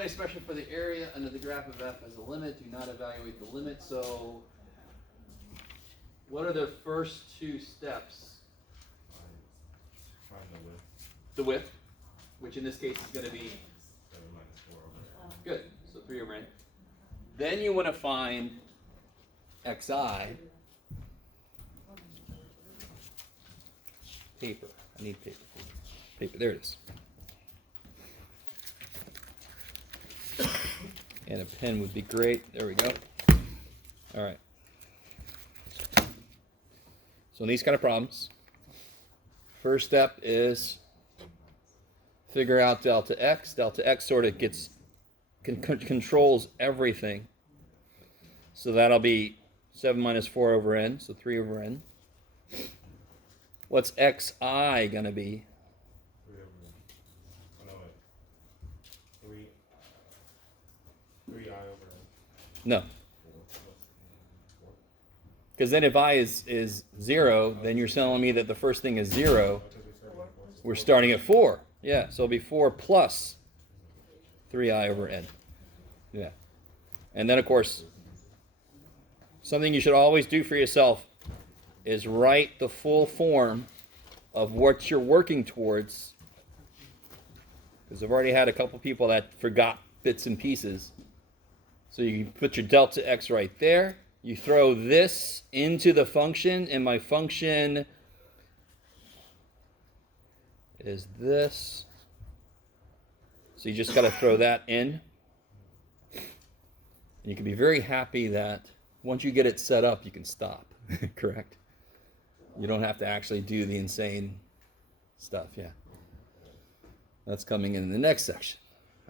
write expression for the area under the graph of f as a limit. Do not evaluate the limit. So what are the first two steps? Find the width. The width, which in this case is going to be 7 minus 4 over n. good. So 3 over n. Then you want to find xi. Paper. I need paper. Paper. There it is. And a pen would be great. There we go. All right. So in these kind of problems, first step is figure out delta x. Delta x sort of controls everything. So that'll be 7 minus 4 over n, so 3 over n. What's xi going to be? 3 over n. Oh, no, wait. 3i over n. No. Because then if I is 0, then you're telling me that the first thing is 0. We're starting at 4. Yeah, so it'll be 4 plus 3i over n. Yeah. And then, of course, something you should always do for yourself is write the full form of what you're working towards. Because I've already had a couple people that forgot bits and pieces. So you put your delta x right there. You throw this into the function, and my function is this. So you just got to throw that in. And you can be very happy that once you get it set up, you can stop. Correct? You don't have to actually do the insane stuff. Yeah. That's coming in the next section.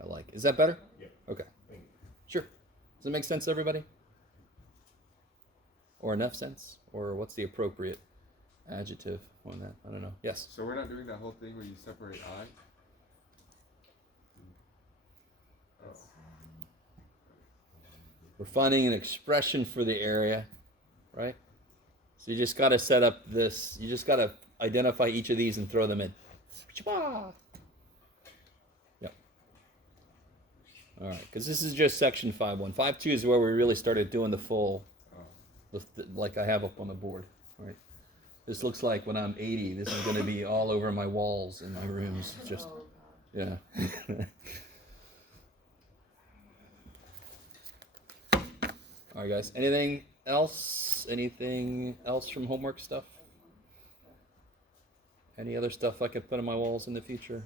I like. Is that better? Yeah. Okay. Sure. Does it make sense to everybody? Or enough sense? Or what's the appropriate adjective on that? I don't know. Yes? So we're not doing that whole thing where you separate I? We're finding an expression for the area, right? So you just got to set up this. You just got to identify each of these and throw them in. Yep. All right, because this is just section 5.1. 5.2 is where we really started doing the full, like I have up on the board, right? This looks like when I'm 80, this is going to be all over my walls in my rooms. Just, yeah. All right, guys. Anything else? Anything else from homework stuff? Any other stuff I could put on my walls in the future?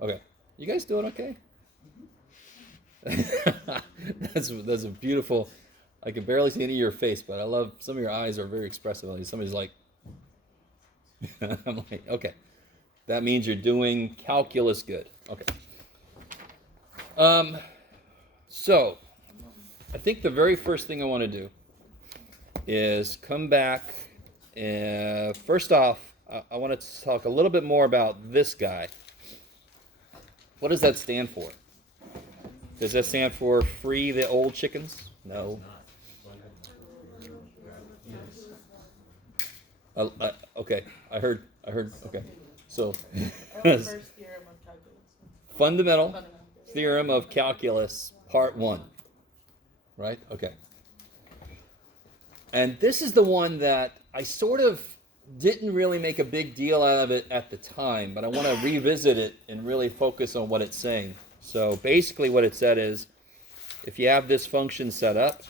Okay. You guys doing okay? That's a beautiful. I can barely see any of your face, but I love some of your eyes are very expressive. Like somebody's like, I'm like, okay. That means you're doing calculus good. Okay. So. I think the very first thing I want to do is come back and first off, I want to talk a little bit more about this guy. What does that stand for? Does that stand for free the old chickens? No. Okay, I heard, okay. So, First theorem of calculus. Fundamental theorem of calculus, part 1. Right? Okay. And this is the one that I sort of didn't really make a big deal out of it at the time, but I want to revisit it and really focus on what it's saying. So basically what it said is, if you have this function set up,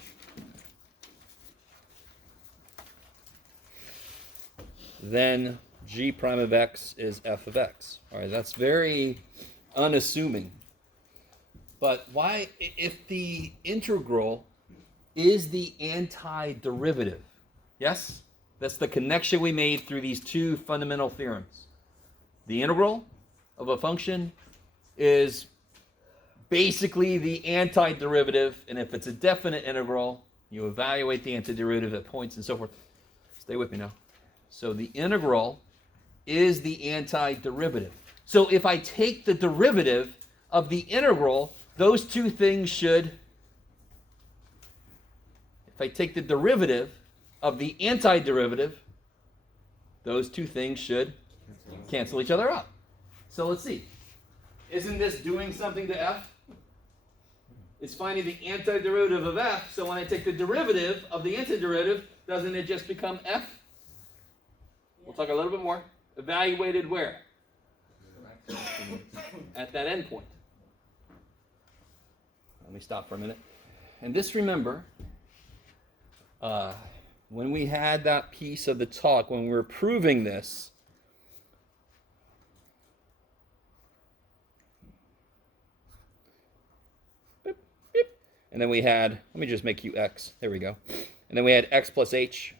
then g prime of x is f of x. All right, that's very unassuming. But why, if the integral is the antiderivative, yes? That's the connection we made through these two fundamental theorems. The integral of a function is basically the antiderivative, and if it's a definite integral, you evaluate the antiderivative at points and so forth. Stay with me now. So the integral is the antiderivative. So if I take the derivative of the integral, those two things should, if I take the derivative of the antiderivative, those two things should cancel each other out. So let's see. Isn't this doing something to f? It's finding the antiderivative of f, so when I take the derivative of the antiderivative, doesn't it just become f? We'll talk a little bit more. Evaluated where? At that endpoint. Let me stop for a minute. And this, remember, when we had that piece of the talk, when we were proving this, beep, beep, and then we had, let me just make you x, there we go. And then we had x plus h.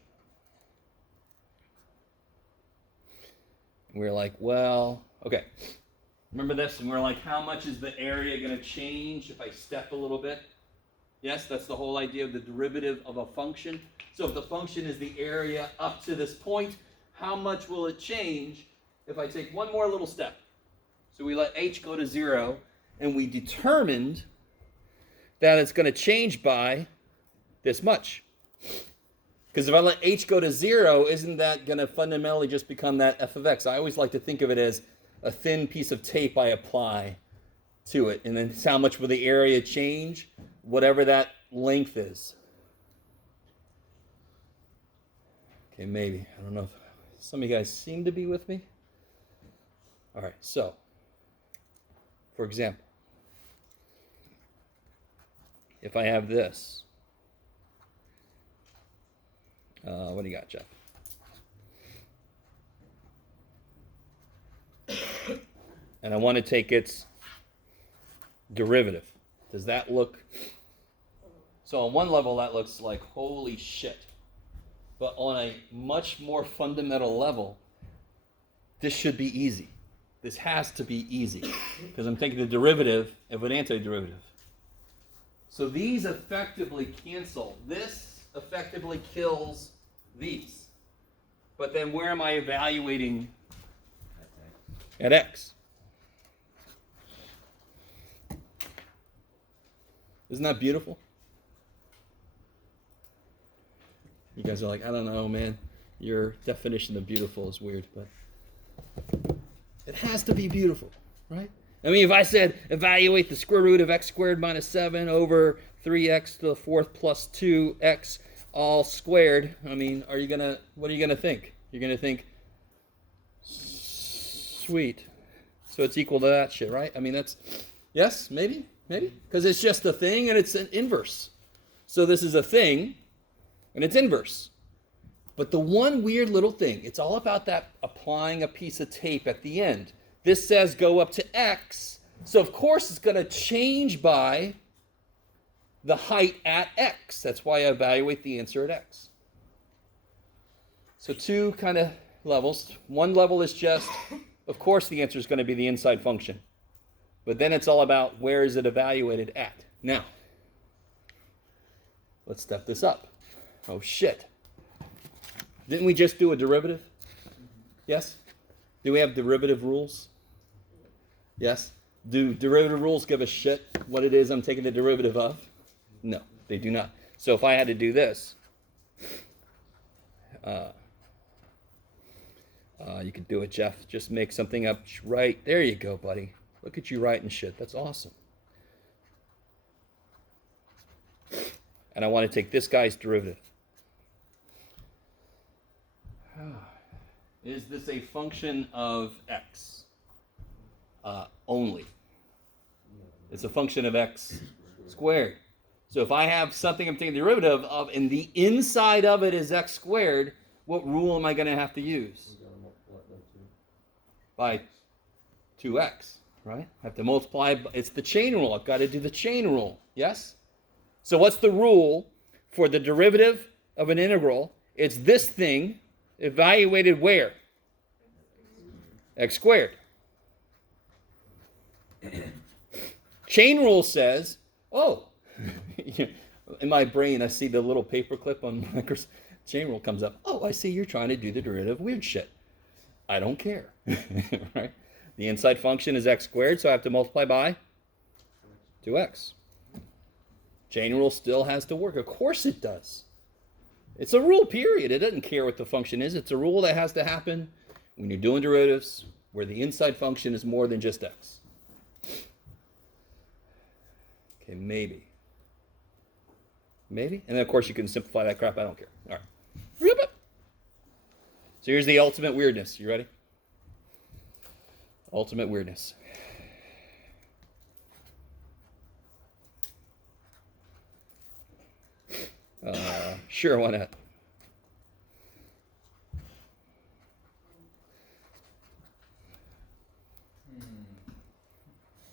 And we were like, well, okay. Remember this? And we're like, how much is the area going to change if I step a little bit? Yes, that's the whole idea of the derivative of a function. So if the function is the area up to this point, how much will it change if I take one more little step? So we let h go to 0, and we determined that it's going to change by this much. Because if I let h go to 0, isn't that going to fundamentally just become that f of x? I always like to think of it as a thin piece of tape I apply to it. And then how much will the area change? Whatever that length is. Okay, maybe. I don't know if some of you guys seem to be with me. All right, so, for example, if I have this, what do you got, Jeff? And I want to take its derivative. Does that look... So on one level, that looks like, holy shit. But on a much more fundamental level, this should be easy. This has to be easy. Because I'm taking the derivative of an antiderivative. So these effectively cancel. This effectively kills these. But then where am I evaluating? At x. Isn't that beautiful? You guys are like, I don't know, man. Your definition of beautiful is weird, but it has to be beautiful, right? I mean, if I said evaluate the square root of x squared minus 7 over 3x to the fourth plus 2x all squared, I mean, what are you gonna think? You're gonna think, sweet. So it's equal to that shit, right? I mean, that's, yes, maybe. Because it's just a thing and it's an inverse. So this is a thing and it's inverse. But the one weird little thing, it's all about that applying a piece of tape at the end. This says go up to x. So of course it's going to change by the height at x. That's why I evaluate the answer at x. So two kind of levels. One level is just, of course the answer is going to be the inside function. But then it's all about where is it evaluated at. Now, let's step this up. Oh shit. Didn't we just do a derivative? Yes? Do we have derivative rules? Yes? Do derivative rules give a shit what it is I'm taking the derivative of? No, they do not. So if I had to do this, you could do it, Jeff. Just make something up right. There you go, buddy. Look at you writing shit. That's awesome. And I want to take this guy's derivative. Is this a function of x? Only. It's a function of x squared. So if I have something I'm taking the derivative of and the inside of it is x squared, what rule am I going to have to use? By 2x. Right? I have to multiply. It's the chain rule. I've got to do the chain rule. Yes? So what's the rule for the derivative of an integral? It's this thing evaluated where? X squared. Chain rule says, oh, in my brain I see the little paperclip on Microsoft. Chain rule comes up. Oh, I see you're trying to do the derivative of weird shit. I don't care. Right? The inside function is x squared, so I have to multiply by 2x. Chain rule still has to work. Of course it does. It's a rule, period. It doesn't care what the function is. It's a rule that has to happen when you're doing derivatives where the inside function is more than just x. Okay, maybe. Maybe? And then, of course, you can simplify that crap. I don't care. All right. So here's the ultimate weirdness. You ready? Ultimate weirdness. Sure, why not?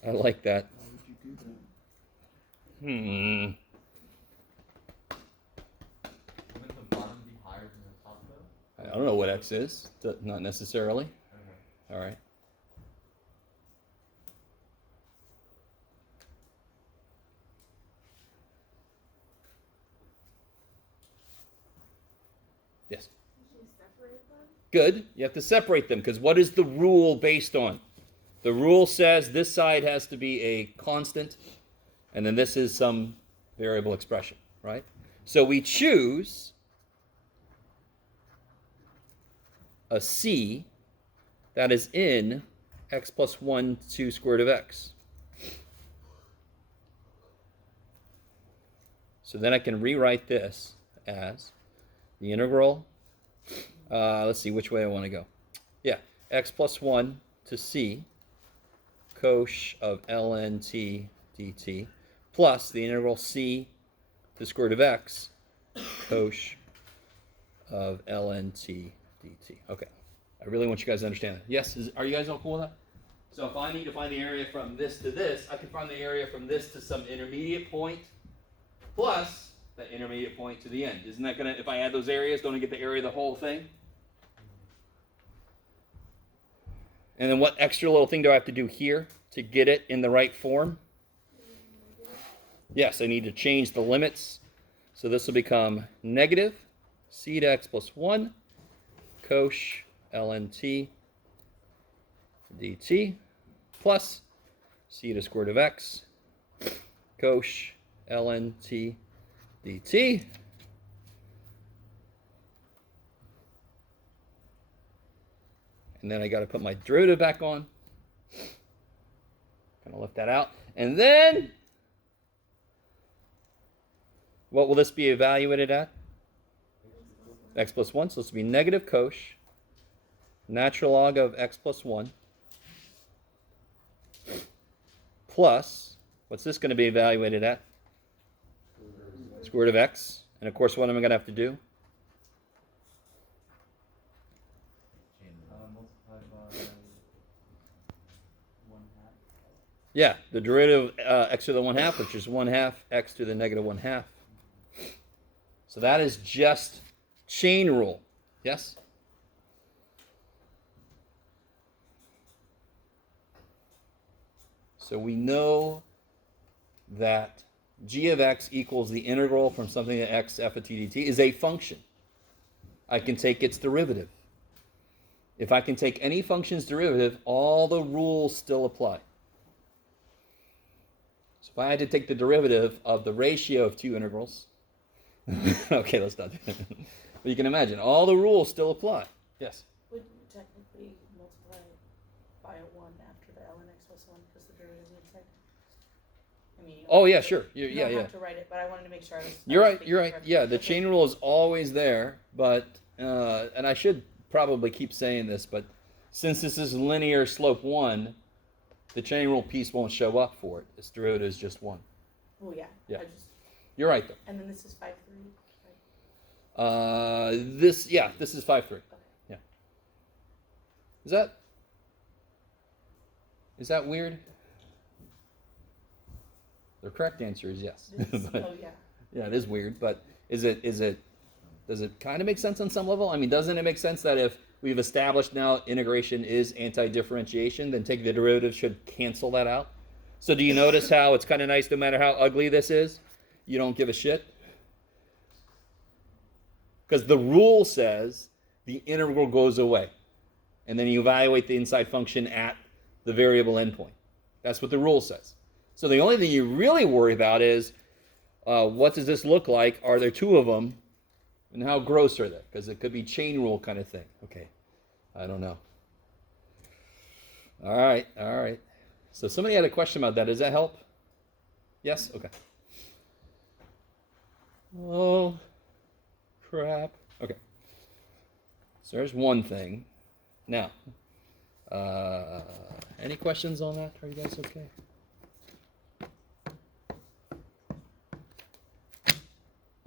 I like that. Why would you do that? Wouldn't the bottom be higher than the top though? I don't know what x is. Not necessarily. Okay. All right. Yes. Should we separate them? Good. You have to separate them because what is the rule based on? The rule says this side has to be a constant, and then this is some variable expression, right? So we choose a c that is in x plus 1 2 square root of x. So then I can rewrite this as the integral, let's see which way I want to go. Yeah, x plus 1 to c cosh of ln t dt plus the integral c to the square root of x cosh of ln t dt. Okay, I really want you guys to understand that. Yes, are you guys all cool with that? So if I need to find the area from this to this, I can find the area from this to some intermediate point plus the intermediate point to the end. Isn't that gonna, if I add those areas, don't I get the area of the whole thing? And then what extra little thing do I have to do here to get it in the right form? Yes, I need to change the limits. So this will become negative c to x plus 1 cosh ln t dt plus c to the square root of x cosh ln t dt. And then I got to put my derivative back on. Kind of lift that out. And then, what will this be evaluated at? X plus 1. So this will be negative cosh, natural log of x plus 1, plus, what's this going to be evaluated at? Square root of x. And of course, what am I going to have to do? Multiplied by 1/2. Yeah, the derivative of x to the 1/2, which is 1/2 x to the negative 1/2. So that is just chain rule. Yes? So we know that g of x equals the integral from something to x f of t dt is a function. I can take its derivative. If I can take any function's derivative, all the rules still apply. So if I had to take the derivative of the ratio of two integrals, okay, let's not do that. But you can imagine, all the rules still apply. Yes? Would you technically multiply by a 1 after the ln x plus 1 because the derivative is inside? I mean, Oh, yeah, sure. you Yeah, don't yeah. have to write it, but I wanted to make sure I was. You're right, speaking you're right. correctly. Yeah, the Okay. chain rule is always there, but, and I should probably keep saying this, but since this is linear slope 1, the chain rule piece won't show up for it. Its derivative is just 1. Well, yeah. Yeah. I just, You're right, though. and then this is 5/3. Right? This is 5/3. Okay. Yeah. Is that weird? The correct answer is yes. This is, But- oh yeah. yeah, it is weird, but does it kind of make sense on some level? I mean, doesn't it make sense that if we've established now integration is anti-differentiation, then taking the derivative should cancel that out? So do you notice how it's kind of nice no matter how ugly this is, you don't give a shit? Because the rule says the integral goes away. And then you evaluate the inside function at the variable endpoint. That's what the rule says. So the only thing you really worry about is what does this look like? Are there two of them? And how gross are they? Because it could be chain rule kind of thing. Okay, I don't know. All right. So somebody had a question about that. Does that help? Yes? Okay. Oh, crap. Okay. So there's one thing. Now, any questions on that? Are you guys okay?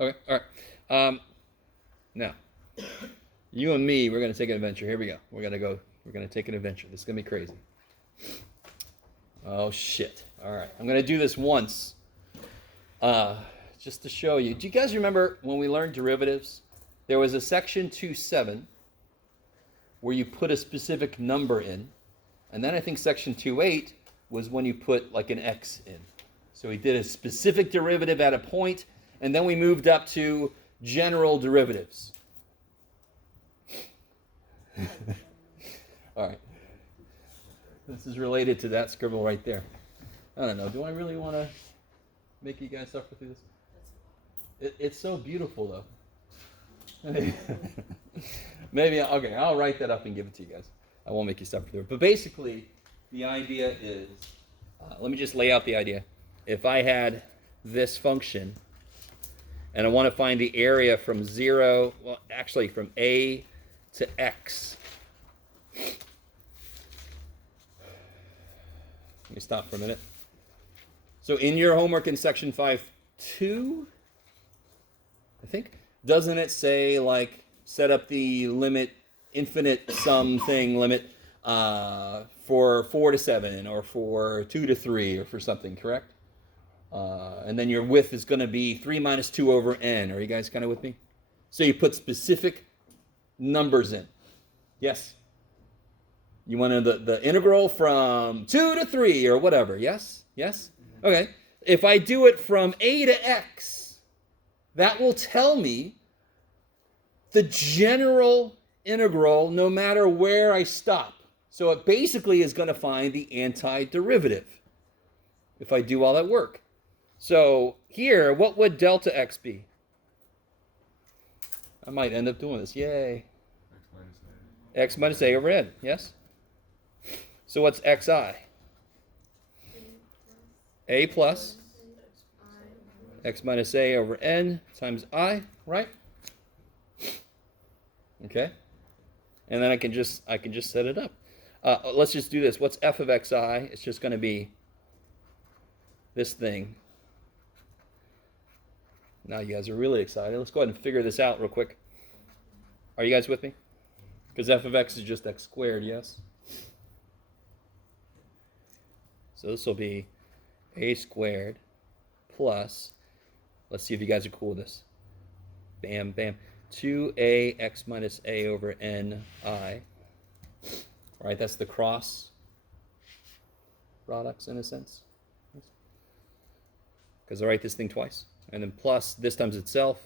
Okay, all right. Now, you and me, we're going to take an adventure. Here we go. We're going to take an adventure. This is going to be crazy. Oh, shit. All right. I'm going to do this once just to show you. Do you guys remember when we learned derivatives? There was a section 2.7 where you put a specific number in. And then I think section 2.8 was when you put like an x in. So we did a specific derivative at a point, and then we moved up to general derivatives. All right. This is related to that scribble right there. I don't know. Do I really want to make you guys suffer through this? It's so beautiful, though. Maybe, okay, I'll write that up and give it to you guys. I won't make you suffer through it. But basically, the idea is, let me just lay out the idea. If I had this function, and I want to find the area from 0, well, actually from a to x. Let me stop for a minute. So in your homework in section 5.2, I think, doesn't it say, like, set up the limit, infinite sum thing limit for 4 to 7 or for 2 to 3 or for something, correct? And then your width is going to be 3 minus 2 over n. Are you guys kind of with me? So you put specific numbers in. Yes? You want the integral from 2 to 3 or whatever. Yes? Yes? Okay. If I do it from a to x, that will tell me the general integral no matter where I stop. So it basically is going to find the antiderivative if I do all that work. So here, what would delta x be? I might end up doing this. Yay. X minus a over n. Yes? So what's xi? A plus x minus a over n times I, right? Okay. And then I can just set it up. Let's just do this. What's f of xi? It's just going to be this thing. Now you guys are really excited. Let's go ahead and figure this out real quick. Are you guys with me? Because f of x is just x squared, yes? So this will be a squared plus, let's see if you guys are cool with this. Bam, bam. 2ax minus a over ni. All right, that's the cross products in a sense. Because I write this thing twice. And then plus this times itself.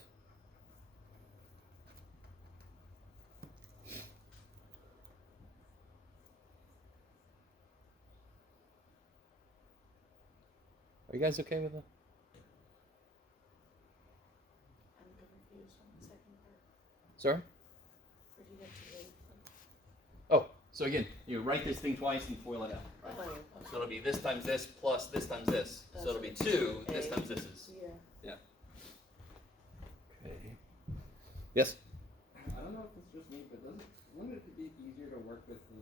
Are you guys okay with that? I'm confused on the second part. Sorry? Where do you get to eight from? Oh, so again, you write this thing twice and FOIL it out. Right? Oh, okay. So it'll be this times this plus this times this. So it'll be 2, this times this is. Yeah. Yeah. Okay. Yes? I don't know if it's just me, but wouldn't it be easier to work with the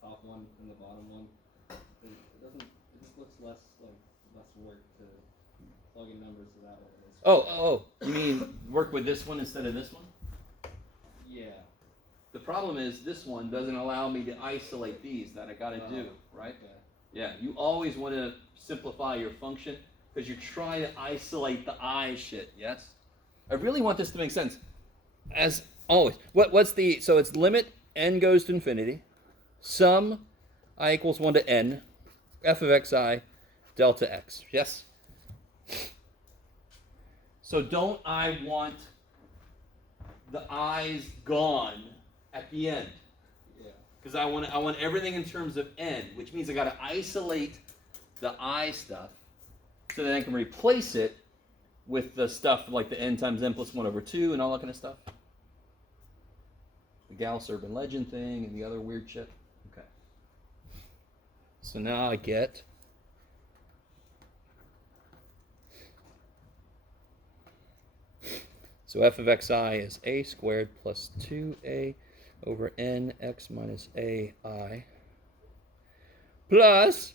top one and the bottom one? It just looks less work to plug in numbers to that one. Oh, you mean work with this one instead of this one? Yeah. The problem is this one doesn't allow me to isolate these that I gotta do, right? Okay. Yeah, you always want to simplify your function because you're trying to isolate the I shit, yes? I really want this to make sense. As always, so it's limit n goes to infinity, sum I equals 1 to n, f of xi, delta x, yes? So don't I want the i's gone at the end? Yeah. Because I want everything in terms of n, which means I got to isolate the I stuff so that I can replace it with the stuff like the n times n plus 1 over 2 and all that kind of stuff. The Gauss urban legend thing and the other weird shit. Okay. So now I get So f of xi is a squared plus 2a over n x minus ai plus,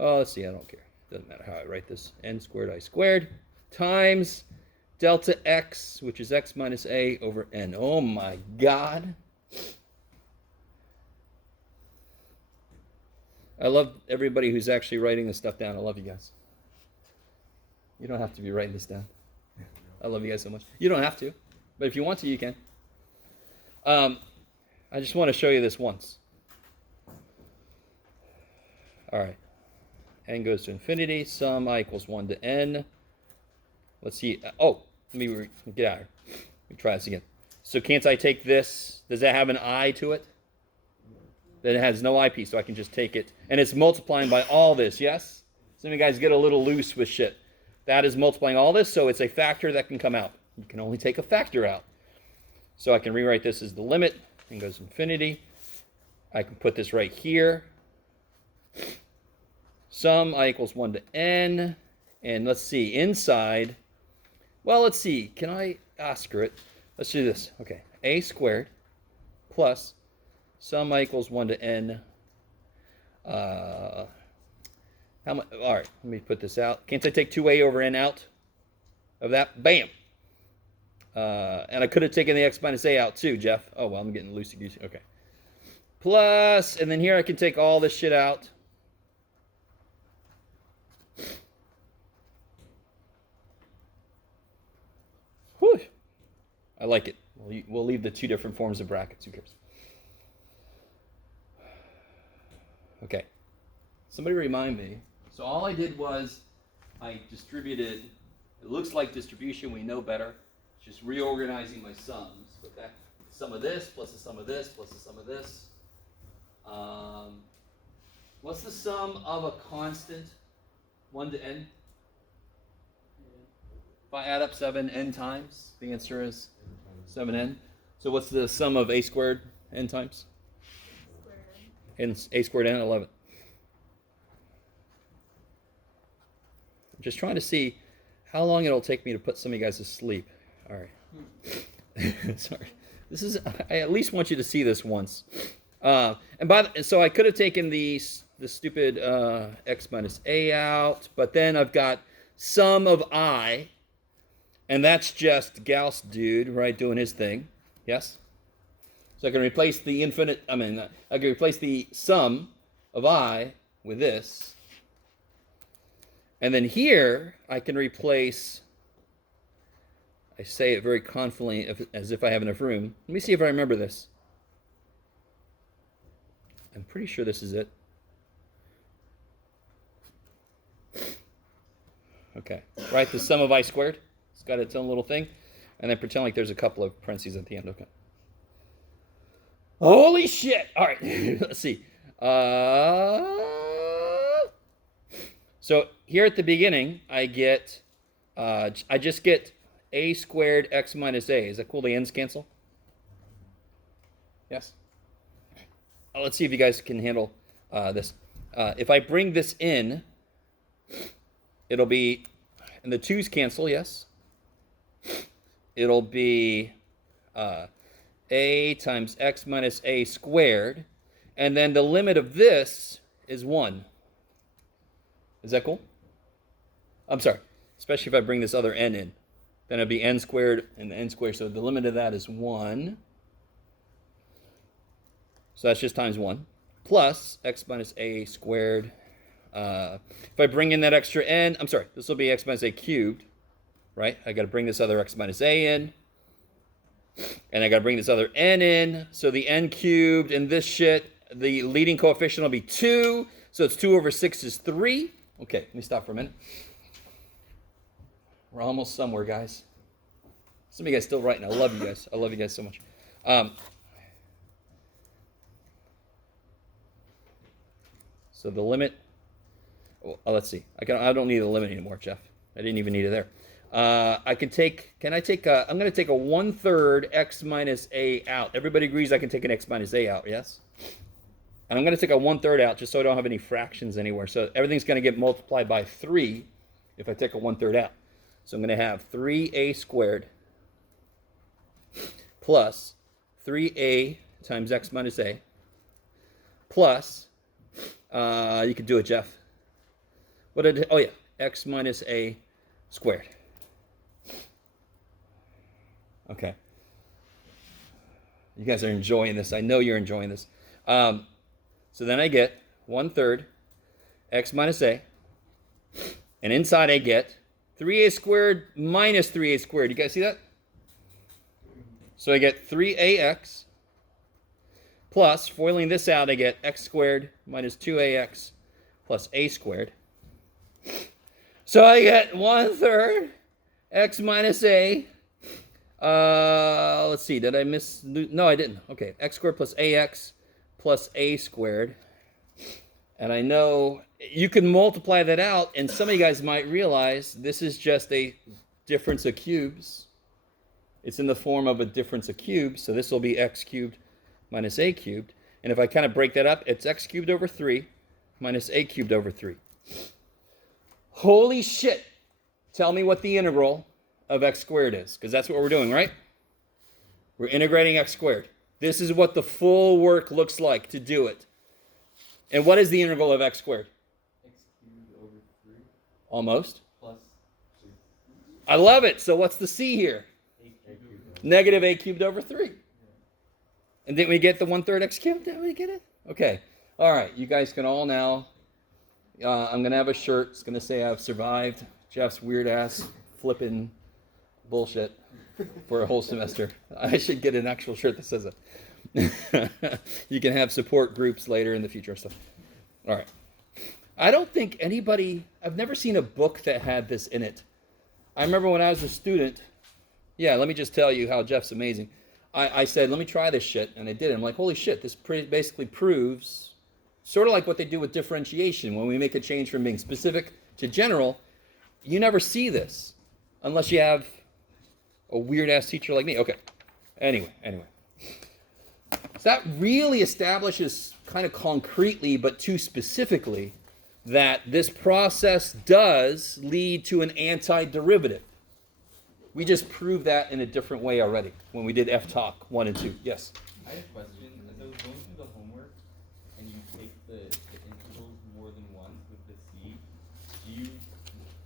oh, let's see, I don't care. Doesn't matter how I write this. N squared I squared times delta x, which is x minus a over n. Oh my God. I love everybody who's actually writing this stuff down. I love you guys. You don't have to be writing this down. I love you guys so much. You don't have to, but if you want to, you can. I just want to show you this once. All right. N goes to infinity. Sum I equals 1 to n. Let's see. Oh, let me get out of here. Let me try this again. So can't I take this? Does that have an I to it? Then it has no IP, so I can just take it. And it's multiplying by all this, yes? Some of you guys get a little loose with shit. That is multiplying all this, so it's a factor that can come out. You can only take a factor out. So I can rewrite this as the limit. And goes to infinity. I can put this right here. Sum I equals 1 to n. And let's see, inside, well, let's see. Can I, screw it. Let's do this. Okay, a squared plus sum I equals 1 to n. How much? All right, let me put this out. Can't I take 2a over n out of that? Bam. And I could have taken the x minus a out too, Jeff. Oh, well, I'm getting loosey-goosey. Okay. Plus, and then here I can take all this shit out. Whew. I like it. We'll leave the two different forms of brackets. Who cares? Okay. Somebody remind me. So all I did was I distributed. It looks like distribution. We know better. Just reorganizing my sums. But that sum of this plus the sum of this plus the sum of this. What's the sum of a constant? 1 to n? If I add up 7 n times, the answer is 7n. So what's the sum of a squared n times? And a squared n, 11. I'm just trying to see how long it'll take me to put some of you guys to sleep. All right. Sorry. This is, I at least want you to see this once. So I could have taken the stupid x minus a out, but then I've got sum of I, and that's just Gauss dude, right, doing his thing. Yes? So I can replace the I can replace the sum of I with this. And then here, I can replace, I say it very confidently as if I have enough room. Let me see if I remember this. I'm pretty sure this is it. Okay, right, the sum of I squared. It's got its own little thing. And then pretend like there's a couple of parentheses at the end. Okay. Holy shit! All right, let's see. So here at the beginning, I just get a squared x minus a. Is that cool? The ends cancel? Yes? Let's see if you guys can handle this. If I bring this in, it'll be, and the 2's cancel, yes? It'll be a times x minus a squared, and then the limit of this is 1. Is that cool? I'm sorry, especially if I bring this other n in. Then it'll be n squared and n squared, so the limit of that is 1. So that's just times 1, plus x minus a squared. If I bring in that extra n, I'm sorry, this will be x minus a cubed, right? I got to bring this other x minus a in. And I got to bring this other n in. So the n cubed and this shit, the leading coefficient will be 2. So it's 2 over 6 is 3. Okay, let me stop for a minute. We're almost somewhere, guys. Some of you guys still writing. I love you guys. I love you guys so much. So the limit, let's see. I don't need the limit anymore, Jeff. I didn't even need it there. I'm going to take a 1/3 x minus a out. Everybody agrees I can take an x minus a out, yes? And I'm going to take a 1/3 out just so I don't have any fractions anywhere. So everything's going to get multiplied by 3 if I take a 1/3 out. So I'm going to have 3a squared plus 3a times x minus a plus, you could do it, Jeff. What did, oh yeah, x minus a squared. Okay. You guys are enjoying this. I know you're enjoying this. So then I get 1/3 x minus a. And inside I get 3a squared minus 3a squared. You guys see that? So I get 3ax plus, foiling this out, I get x squared minus 2ax plus a squared. So I get 1/3 x minus a. Let's see, did I miss? No, I didn't. Okay, x squared plus ax plus a squared. And I know you can multiply that out, and some of you guys might realize this is just a difference of cubes. It's in the form of a difference of cubes, so this will be x cubed minus a cubed. And if I kind of break that up, it's x cubed over 3 minus a cubed over 3. Holy shit! Tell me what the integral of x squared is, because that's what we're doing, right? We're integrating x squared. This is what the full work looks like to do it. And what is the integral of x squared? X cubed over 3 Almost. plus I love it. So what's the c here? a cubed over 3. Negative a cubed over 3. And didn't we get the 1/3 x cubed? Did we get it? Okay. All right. You guys can all now. I'm going to have a shirt. It's going to say I've survived Jeff's weird ass flipping bullshit for a whole semester. I should get an actual shirt that says it. You can have support groups later in the future and stuff. All right. I don't think anybody, I've never seen a book that had this in it. I remember when I was a student, yeah, let me just tell you how Jeff's amazing. I said, let me try this shit, and I did it. I'm like, holy shit, this basically proves, sort of like what they do with differentiation. When we make a change from being specific to general, you never see this unless you have a weird-ass teacher like me. Okay. Anyway. So that really establishes kind of concretely, but too specifically, that this process does lead to an antiderivative. We just proved that in a different way already when we did F-Talk 1 and 2. Yes? I had a question. As I was going through the homework, and you take the integrals more than once with the c, do you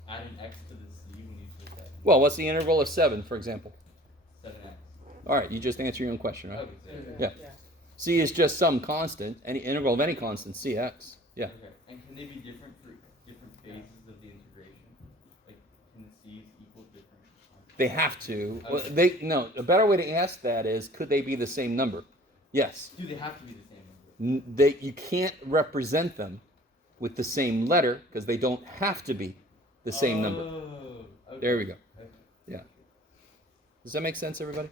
add an x to the c when you take that? Well, what's the integral of 7, for example? 7x. All right, you just answer your own question, right? Okay, so Yeah. C is just some constant, any integral of any constant, cx. Yeah. Okay. And can they be different for different phases of the integration? Like, can the c's equal different? They have to. Well, no, a better way to ask that is, could they be the same number? Yes. Do they have to be the same number? You can't represent them with the same letter because they don't have to be the same number. Okay. There we go. Yeah. Does that make sense, everybody?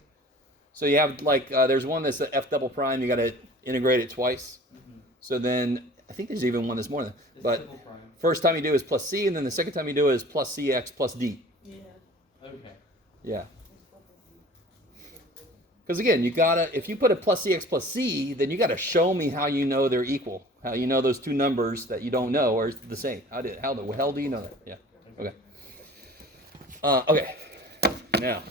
So you have like, there's one that's a f double prime. You got to integrate it twice. Mm-hmm. So then I think there's even one that's more than. But Triple prime. first time you do is plus c, and then the second time you do is plus cx plus d. Yeah. Okay. Yeah. Because again, you gotta, if you put a plus cx plus c, then you gotta show me how you know they're equal. How you know those two numbers that you don't know are the same. How the hell do you know that? Yeah. Okay. Okay. Now,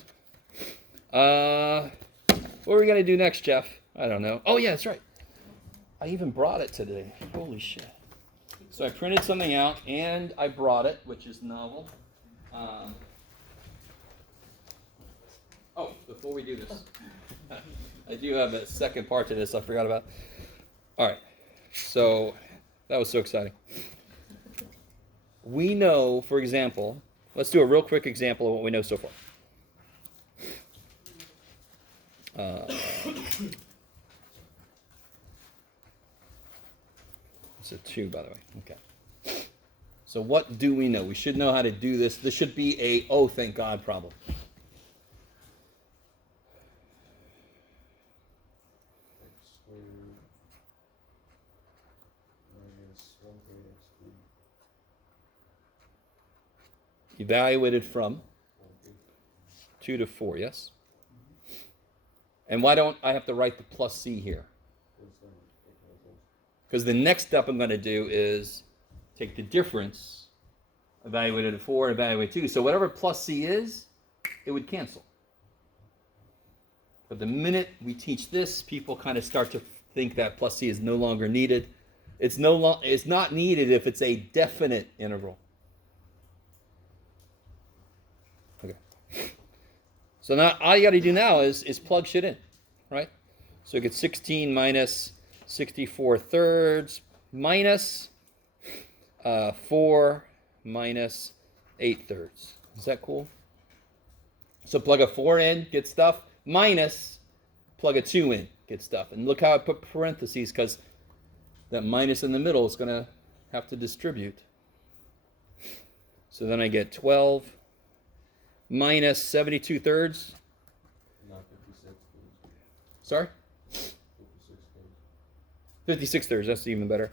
what are we gonna do next, Jeff? I don't know. Oh yeah, that's right. I even brought it today. Holy shit. So I printed something out and I brought it, which is novel. Oh, before we do this, I do have a second part to this I forgot about. All right, so that was so exciting. We know, for example, let's do a real quick example of what we know so far. It's a 2, by the way. Okay. So what do we know? We should know how to do this. This should be a, oh, thank God problem. X squared minus 1/3 x cubed. Evaluated from 2 to 4, yes? And why don't I have to write the plus c here? Because the next step I'm going to do is take the difference, evaluated at 4, and evaluate 2. So whatever plus c is, it would cancel. But the minute we teach this, people kind of start to think that plus c is no longer needed. It's not needed if it's a definite integral. Okay. So now all you got to do now is plug shit in, right? So you get 16 minus 64 thirds minus 4 minus 8 thirds. Is that cool? So plug a 4 in, get stuff, minus plug a 2 in, get stuff. And look how I put parentheses, because that minus in the middle is going to have to distribute. So then I get 12 minus 72 thirds. Not 56 thirds. Sorry? 56 thirds. 56 thirds, that's even better.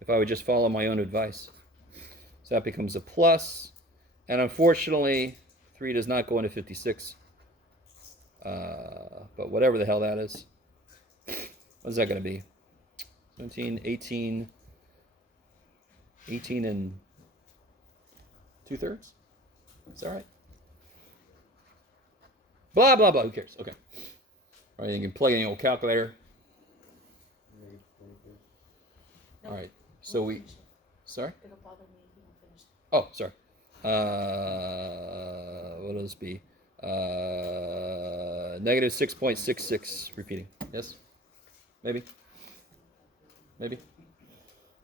If I would just follow my own advice. So that becomes a plus. And unfortunately, 3 does not go into 56. But whatever the hell that is. What is that going to be? 17, 18, 18 and 2/3? Is that right? Blah, blah, blah. Who cares? Okay. All right, you can plug in your old calculator. Negative 23. No, All right. So we... finish it. Sorry? It'll bother me if you don't finish it. Oh, sorry. What will this be? Negative 6.66 repeating. Yes? Maybe? Maybe?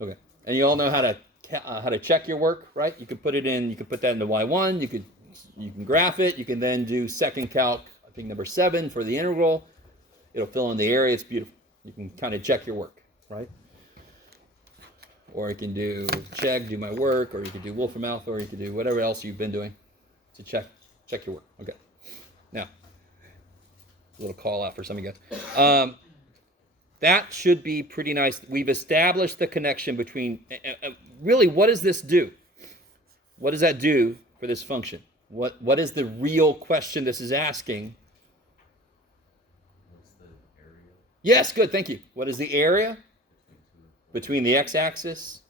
Okay. And you all know how to check your work, right? You could put it in, you could put that into y1, you can graph it, you can then do second calc, I think number 7 for the integral. It'll fill in the area, it's beautiful. You can kind of check your work, right? Or you can do check, do my work, or you can do Wolfram Alpha, or you can do whatever else you've been doing to check your work. Okay. Now, a little call out for some of you guys. That should be pretty nice. We've established the connection between, really, what does this do? What does that do for this function? What is the real question this is asking? What's the area Yes, good, thank you. What is the area? between 2 and 4? Between the x-axis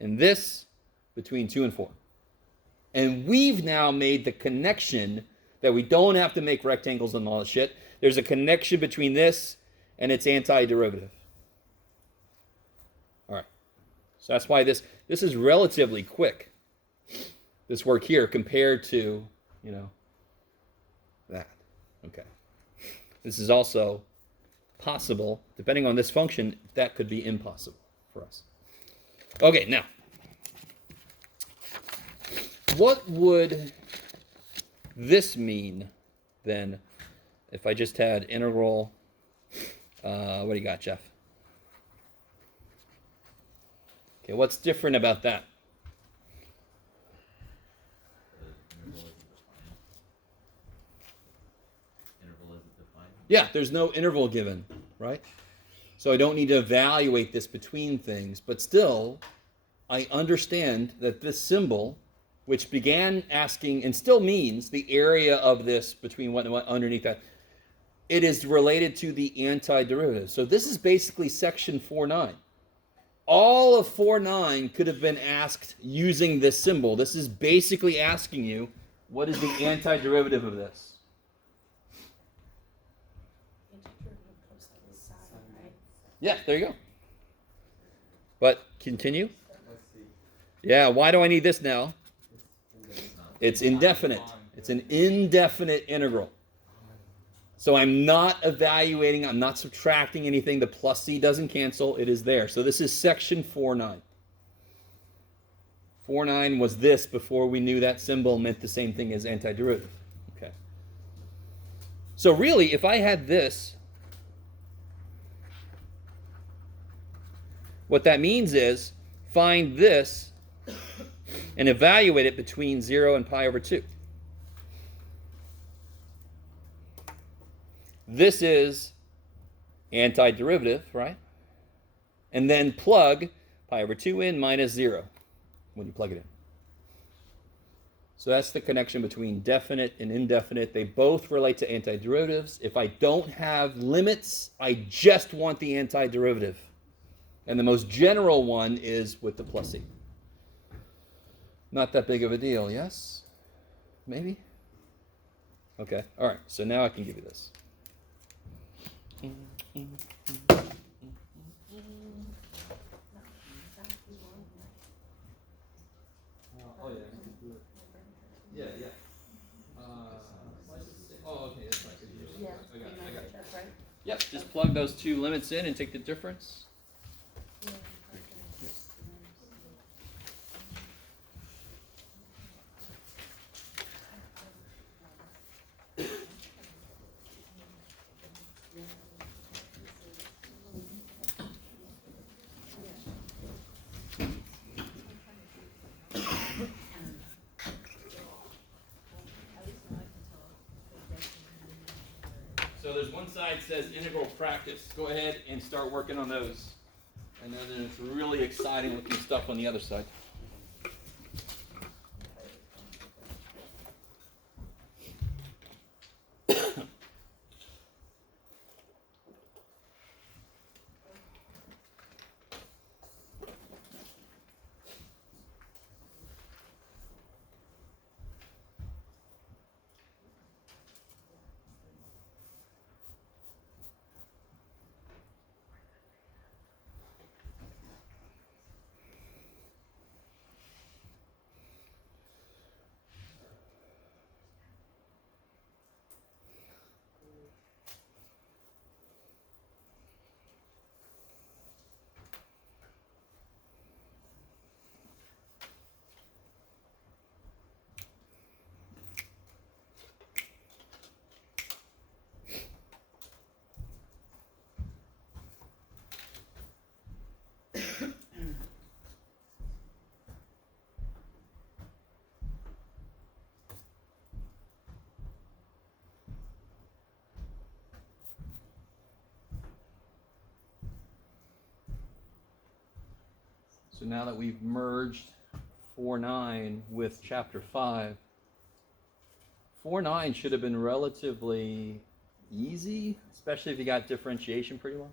and this, between 2 and 4. And we've now made the connection that we don't have to make rectangles and all that shit. There's a connection between this and its antiderivative. All right. So that's why this is relatively quick, this work here, compared to, that. Okay. This is also possible, depending on this function, that could be impossible for us. Okay, now, what would this mean then if I just had integral, what do you got, Jeff? Okay, what's different about that? The interval isn't defined. Interval isn't defined. Yeah, there's no interval given, right? So I don't need to evaluate this between things, but still, I understand that this symbol, which began asking and still means the area of this between what and what underneath that, it is related to the antiderivative. So this is basically section 4.9. All of 4.9 could have been asked using this symbol. This is basically asking you, what is the antiderivative of this? Antiderivative goes to the side, right? Yeah, there you go. But continue. Let's see. Yeah, why do I need this now? It's indefinite. It's an indefinite integral. So I'm not evaluating, I'm not subtracting anything. The plus c doesn't cancel. It is there. So this is section 4.9. 4.9 was this before we knew that symbol meant the same thing as antiderivative. Okay. So really, if I had this, what that means is find this and evaluate it between 0 and pi over 2. This is antiderivative, right? And then plug pi over 2 in minus 0 when you plug it in. So that's the connection between definite and indefinite. They both relate to antiderivatives. If I don't have limits, I just want the antiderivative. And the most general one is with the plus c. Not that big of a deal, yes? Maybe? Okay, all right, so now I can give you this. Oh yeah, I could do it. Yeah, yeah. Oh, okay, that's right. Yeah, I got it. that's right. Yep, just plug those two limits in and take the difference. So there's one side says integral practice. Go ahead and start working on those. And then there's really exciting looking stuff on the other side. So now that we've merged 4.9 with chapter 5, 4.9 should have been relatively easy, especially if you got differentiation pretty well.